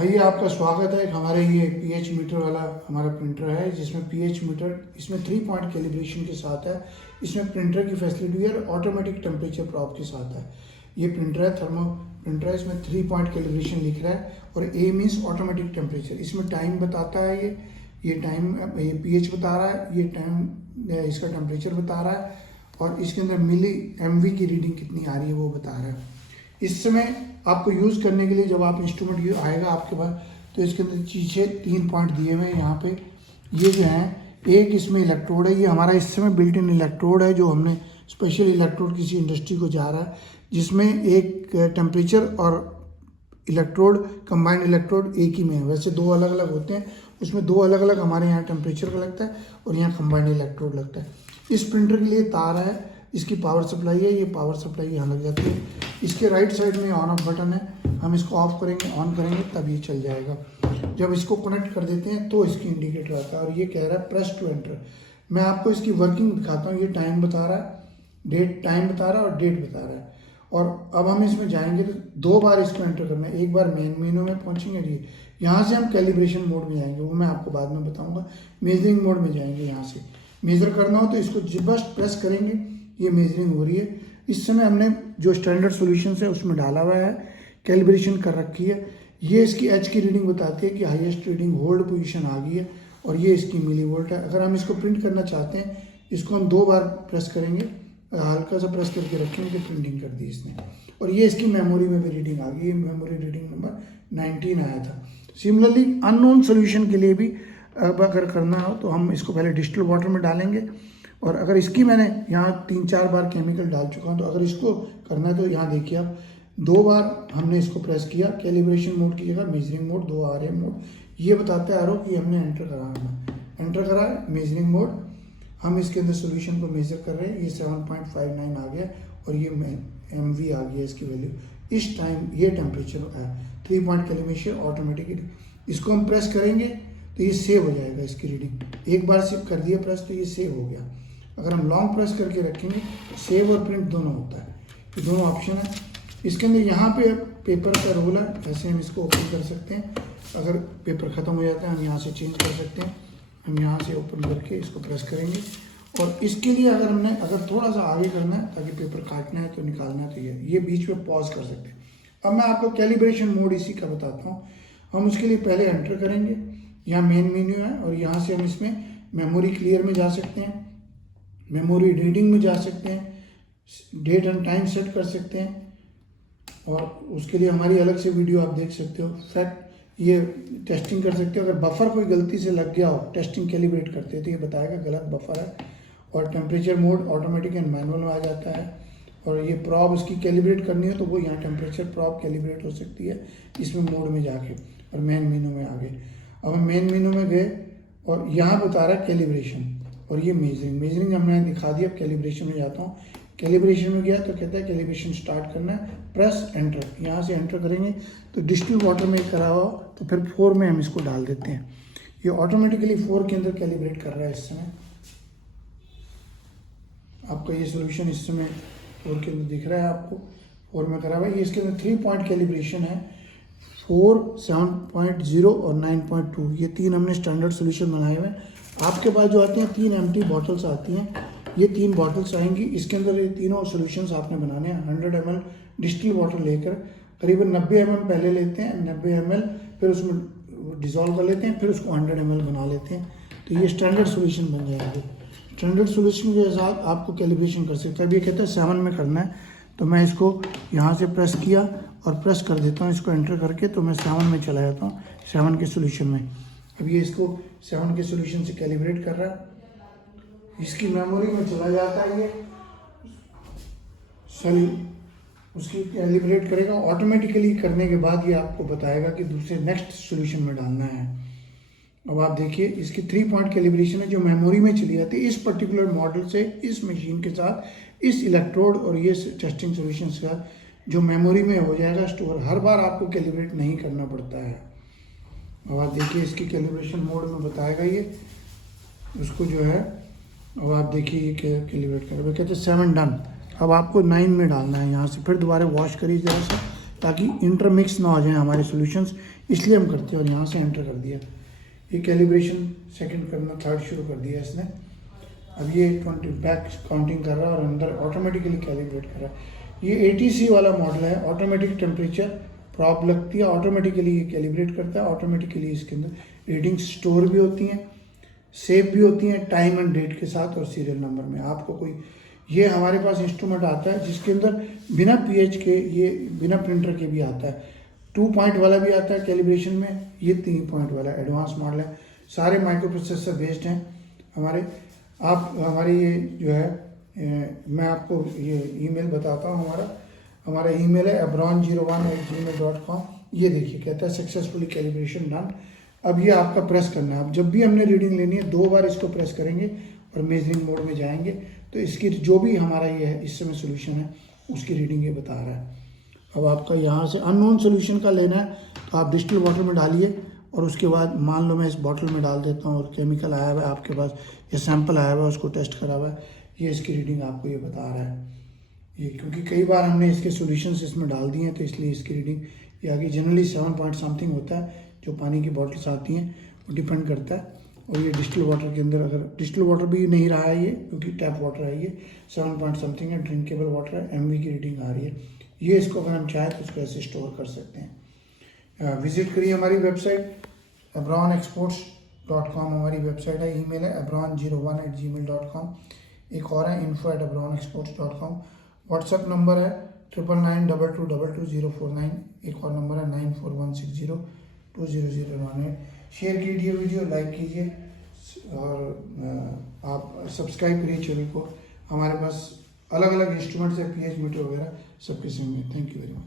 भाई आपका स्वागत है। हमारे ये पीएच मीटर वाला हमारा प्रिंटर है, जिसमें पीएच मीटर इसमें 3 पॉइंट कैलिब्रेशन के साथ है। इसमें प्रिंटर की फैसिलिटी है, ऑटोमेटिक टेम्परेचर प्रॉप के साथ है। ये प्रिंटर है, थर्मो प्रिंटर है। इसमें 3 पॉइंट कैलिब्रेशन लिख रहा है और ए मीन्स ऑटोमेटिक टेम्परेचर। इसमें टाइम बताता है, ये टाइम, ये पीएच बता रहा है, ये टाइम इसका टेम्परेचर बता रहा है और इसके अंदर मिली एमवी की रीडिंग कितनी आ रही है वो बता रहा है। इस समय आपको यूज़ करने के लिए जब आप इंस्ट्रूमेंट आएगा आपके पास, तो इसके अंदर चीज़े 3 पॉइंट दिए हुए हैं यहाँ पे। ये जो है, एक इसमें इलेक्ट्रोड है, ये हमारा इस समय बिल्ट इन इलेक्ट्रोड है, जो हमने स्पेशल इलेक्ट्रोड किसी इंडस्ट्री को जा रहा है, जिसमें एक टेम्परेचर और इलेक्ट्रोड, कंबाइंड इलेक्ट्रोड एक ही में है। वैसे 2 अलग अलग होते हैं, उसमें 2 अलग अलग हमारे यहाँ टेम्परेचर का लगता है और यहाँ कंबाइंड इलेक्ट्रोड लगता है। इस प्रिंटर के लिए तार है, इसकी पावर सप्लाई है, ये पावर सप्लाई यहाँ लग जाती है। इसके राइट साइड में ऑन ऑफ बटन है, हम इसको ऑफ करेंगे, ऑन करेंगे तब ये चल जाएगा। जब इसको कनेक्ट कर देते हैं तो इसकी इंडिकेटर आता है और ये कह रहा है प्रेस टू एंटर। मैं आपको इसकी वर्किंग दिखाता हूँ। ये टाइम बता रहा है, डेट, टाइम बता रहा है और डेट बता रहा है। और अब हम इसमें जाएंगे तो 2 बार इसको एंटर करना है। एक बार मेन मेनू में पहुँचेंगे जी, यहाँ से हम कैलिब्रेशन मोड में जाएंगे, वो मैं आपको बाद में बताऊँगा। मेजरिंग मोड में जाएंगे, यहाँ से मेज़र करना हो तो इसको जस्ट प्रेस करेंगे, ये मेजरिंग हो रही है। इस समय हमने जो स्टैंडर्ड सॉल्यूशंस है उसमें डाला हुआ है, कैलिब्रेशन कर रखी है। ये इसकी एच की रीडिंग बताती है कि हाईएस्ट रीडिंग होल्ड पोजीशन आ गई है और ये इसकी मिली वोल्ट है। अगर हम इसको प्रिंट करना चाहते हैं, इसको हम 2 बार प्रेस करेंगे, हल्का सा प्रेस करके रखेंगे, प्रिंटिंग कर दी इसने। और ये इसकी मेमोरी में भी रीडिंग आ गई, ये मेमोरी रीडिंग नंबर 19 आया था। सिमिलरली अननोन सोल्यूशन के लिए भी अब अगर करना हो तो हम इसको पहले डिस्टिल वाटर में डालेंगे, और अगर इसकी मैंने यहाँ 3-4 बार केमिकल डाल चुका हूँ, तो अगर इसको करना है तो यहाँ देखिए आप 2 बार हमने इसको प्रेस किया, कैलिब्रेशन मोड की जगह मेजरिंग मोड, 2 आ रहे हैं मोड। ये बताता है आरो कि हमने एंटर करा है मेजरिंग मोड। हम इसके अंदर सोल्यूशन को मेजर कर रहे हैं, ये 7.59 आ गया और ये MV आ गया इसकी वैल्यू। इस टाइम ये टेम्परेचर है, 3 पॉइंट कैलिब्रेशन ऑटोमेटिकली। इसको हम प्रेस करेंगे तो ये सेव हो जाएगा इसकी रीडिंग। एक बार सिर्फ कर दिया प्रेस तो ये सेव हो गया। अगर हम लॉन्ग प्रेस करके रखेंगे तो सेव और प्रिंट दोनों होता है, ये दोनों ऑप्शन है। इसके अंदर यहाँ पे पेपर का रोल है, ऐसे हम इसको ओपन कर सकते हैं। अगर पेपर ख़त्म हो जाता है हम यहाँ से चेंज कर सकते हैं। हम यहाँ से ओपन करके इसको प्रेस करेंगे, और इसके लिए अगर थोड़ा सा आगे करना है ताकि पेपर काटना है तो निकालना है, तो ये बीच में पॉज कर सकते हैं। अब मैं आपको कैलिब्रेशन मोड इसी का बताता हूँ। हम उसके लिए पहले एंटर करेंगे, यहाँ मेन मेन्यू है और यहाँ से हम इसमें मेमोरी क्लियर में जा सकते हैं, मेमोरी रीडिंग में जा सकते हैं, डेट एंड टाइम सेट कर सकते हैं, और उसके लिए हमारी अलग से वीडियो आप देख सकते हो। फैक्ट ये टेस्टिंग कर सकते हो, अगर बफर कोई गलती से लग गया हो, टेस्टिंग कैलिब्रेट करते हैं तो ये बताएगा गलत बफर है। और temperature mode automatic and manual में आ जाता है। और ये प्रॉब उसकी कैलिब्रेट करनी हो तो वो यहाँ टेम्परेचर प्रॉब कैलिब्रेट हो सकती है इसमें मोड में जाके, और मेन मेनू में आ गए। अब हम मेन मेनू में गए और यहाँ बता रहा है कैलिब्रेशन, और ये मेजरिंग हमने दिखा दिया। अब कैलिब्रेशन में जाता हूँ, कैलिब्रेशन में गया तो कहता है कैलिब्रेशन स्टार्ट करना है, प्रेस एंटर। यहाँ से एंटर करेंगे तो डिस्टिल वाटर में करा हो तो फिर 4 में हम इसको डाल देते हैं। ये ऑटोमेटिकली 4 के अंदर कैलिब्रेट कर रहा है इस समय। आपका ये सोल्यूशन इस समय 4 के अंदर दिख रहा है आपको, 4 में करा हुआ है। ये इसके अंदर 3 पॉइंट कैलिब्रेशन है, 4, 7.0 और 9.2। ये 3 हमने स्टैंडर्ड सोल्यूशन बनाए हुए हैं। आपके पास जो आती हैं 3 एम्प्टी बॉटल्स आती हैं, ये 3 बॉटल्स आएंगी। इसके अंदर ये तीनों सोल्यूशंस आपने बनाने हैं। 100 ml डिस्टिल वाटर लेकर करीबन 90 ml पहले लेते हैं, 90 ml फिर उसमें डिज़ोल्व कर लेते हैं, फिर उसको 100 ml बना लेते हैं, तो ये स्टैंडर्ड सोल्यूशन बन जाएगा। स्टैंडर्ड सोल्यूशन के साथ आपको कैलिब्रेशन कर सकते हैं। अब ये कहता है 7 में करना है, तो मैं इसको यहाँ से प्रेस किया और प्रेस कर देता हूँ, इसको एंटर करके, तो मैं 7 में चला जाता हूँ, 7 के सोल्यूशन में। अब ये इसको 7 के सोल्यूशन से कैलिब्रेट कर रहा है, इसकी मेमोरी में चला जाता है। ये सॉरी उसकी कैलिब्रेट करेगा, ऑटोमेटिकली करने के बाद ये आपको बताएगा कि दूसरे नेक्स्ट सोल्यूशन में डालना है। अब आप देखिए इसकी 3 पॉइंट कैलिब्रेशन है जो मेमोरी में चली जाती है इस पर्टिकुलर मॉडल से, इस मशीन के साथ, इस इलेक्ट्रोड और ये टेस्टिंग सोल्यूशन के साथ, जो मेमोरी में हो जाएगा स्टोर। हर बार आपको कैलिब्रेट नहीं करना पड़ता है। अब आप देखिए इसकी कैलिब्रेशन मोड में बताएगा ये उसको जो है। अब आप देखिए ये कैलिब्रेट कर रहे, कहते हैं 7 डन। अब आपको 9 में डालना है। यहाँ से फिर दोबारा वॉश करिए ज़रा सा, ताकि इंटरमिक्स ना हो जाए हमारे सॉल्यूशंस। इसलिए हम करते हैं। और यहाँ से एंटर कर दिया, ये कैलिब्रेशन सेकंड करना, थर्ड शुरू कर दिया इसने। अब ये 20 बैक काउंटिंग कर रहा है और अंदर ऑटोमेटिकली कैलिब्रेट कर रहा है। ये ATC वाला मॉडल है, ऑटोमेटिक टेम्परेचर प्रॉप लगती है, ऑटोमेटिकली ये कैलिब्रेट करता है, ऑटोमेटिकली इसके अंदर रीडिंग्स स्टोर भी होती हैं, सेव भी होती हैं टाइम एंड डेट के साथ और सीरियल नंबर में। आपको कोई, ये हमारे पास इंस्ट्रूमेंट आता है जिसके अंदर बिना pH के, ये बिना प्रिंटर के भी आता है। 2 पॉइंट वाला भी आता है कैलिब्रेशन में, ये 3 पॉइंट वाला एडवांस मॉडल है। सारे माइक्रो प्रोसेसर बेस्ड हैं हमारे। आप हमारे ये जो है मैं आपको ये ईमेल बताता हूँ। हमारा ईमेल है abron01@gmail.com। ये देखिए कहता है सक्सेसफुली कैलिब्रेशन डन। अब ये आपका प्रेस करना है। अब जब भी हमने रीडिंग लेनी है 2 बार इसको प्रेस करेंगे और मेजरिंग मोड में जाएंगे तो इसकी जो भी हमारा ये है इस समय सोल्यूशन है उसकी रीडिंग ये बता रहा है। अब आपका यहाँ से अननोन सोल्यूशन का लेना है तो आप डिस्टिल वाटर में डालिए और उसके बाद मान लो मैं इस बॉटल में डाल देता हूँ और केमिकल आया हुआ है आपके पास या सैंपल आया हुआ है, उसको टेस्ट करा हुआ है, ये इसकी रीडिंग आपको ये बता रहा है। ये क्योंकि कई बार हमने इसके सॉल्यूशंस इसमें डाल दिए हैं तो इसलिए इसकी रीडिंग ये आगे जनरली 7 पॉइंट समथिंग होता है। जो पानी की बॉटल्स आती हैं वो डिपेंड करता है। और ये डिस्टिल वाटर के अंदर, अगर डिस्टिल वाटर भी नहीं रहा है ये, क्योंकि टैप वाटर है, ये 7 पॉइंट समथिंग है, ड्रिंकेबल वाटर है, MV की रीडिंग आ रही है। ये इसको अगर हम चाहें तो उसको ऐसे स्टोर कर सकते हैं। विजिट करिए हमारी वेबसाइट abronexports.com हमारी वेबसाइट है। ईमेल है abron01@gmail.com। एक और है info@abronexports.com। व्हाट्सएप नंबर है 9992222049। एक और नंबर है 9416020018। शेयर कीजिए वीडियो, लाइक कीजिए और आप सब्सक्राइब करिए चैनल को। हमारे पास अलग अलग इंस्ट्रूमेंट्स है, pH मीटर वगैरह सब किस्म में। Thank you very much.